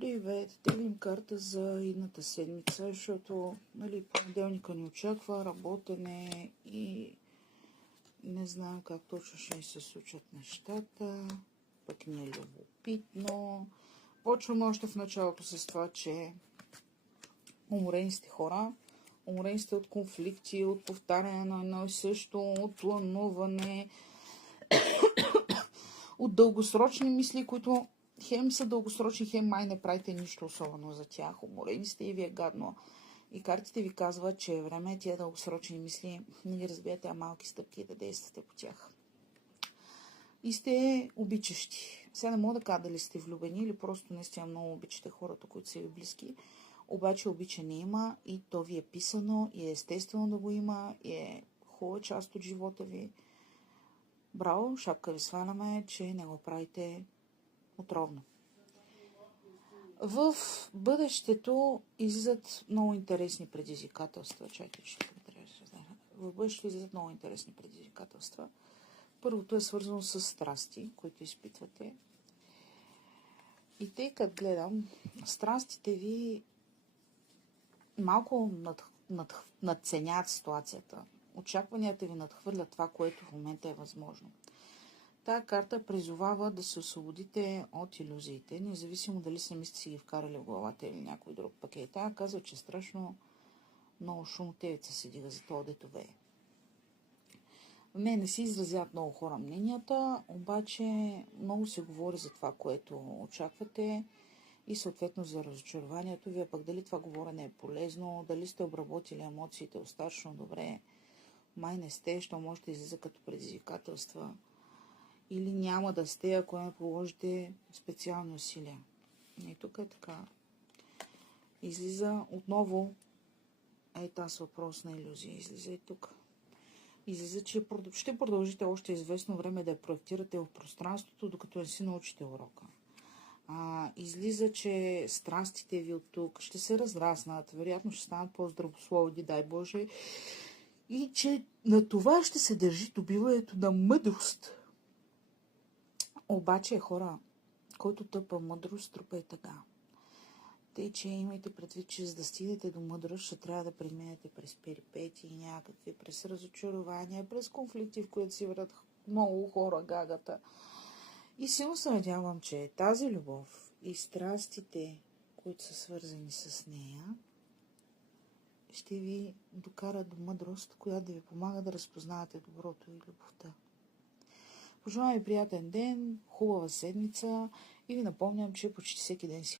Привет! Теглим карта за едната седмица, защото понеделника ни очаква работене и не знам как точно ще се случат нещата, пък ни е любопитно. Почваме още в началото с това, че уморени сте хора, уморени сте от конфликти, от повтаряне на едно и също, от плануване, от дългосрочни мисли, които хем са дългосрочни, хем май не правите нищо особено за тях. Уморени сте и ви е гадно. И картите ви казват, че е време тия дългосрочни мисли не ги разбияте, а малки стъпки да действате по тях. И сте обичащи. Сега не мога да кажа дали сте влюбени или просто наистина много обичате хората, които са ви близки. Обаче обичане има и то ви е писано и е естествено да го има и е хубава част от живота ви. Браво, шапка ви сваляме, че не го правите отровно. В бъдещето излизат много интересни предизвикателства. В бъдещето излизат много интересни предизвикателства. Първото е свързано с страсти, които изпитвате. И тъй като гледам, страстите ви малко надценяват ситуацията. Очакванията ви надхвърлят това, което в момента е възможно. Тая карта призовава да се освободите от илюзиите, независимо дали сами сте си ги вкарали в главата или някой друг пакет. Тая казва, че страшно много шумотевица се дига за това, дето вее. В мен не си изразяват много хора мненията, обаче много се говори за това, което очаквате и съответно за разочарованието ви, а пък дали това говорене е полезно, дали сте обработили емоциите достатъчно добре, май не сте, що може да излиза като предизвикателства. Или няма да сте, ако не положите специални усилия. И тук е така. Излиза отново тази въпрос на илюзия. Излиза и тук. Излиза, че ще продължите още известно време да я проектирате в пространството, докато не си научите урока. Излиза, че страстите ви от тук ще се разраснат, вероятно ще станат по-здравословни, дай Боже, и че на това ще се държи добиването на мъдрост. Обаче, хора, който тъпа мъдрост, трупа и тъга. Тъй, че имайте предвид, че за да стигнете до мъдрост, ще трябва да преминете през перипетии някакви, през разочарования, през конфликти, в които си врат много хора гагата. И силно се надявам, че тази любов и страстите, които са свързани с нея, ще ви докарат до мъдрост, която да ви помага да разпознавате доброто и любовта. Пожелавам ви приятен ден, хубава седмица и ви напомням, че почти всеки ден си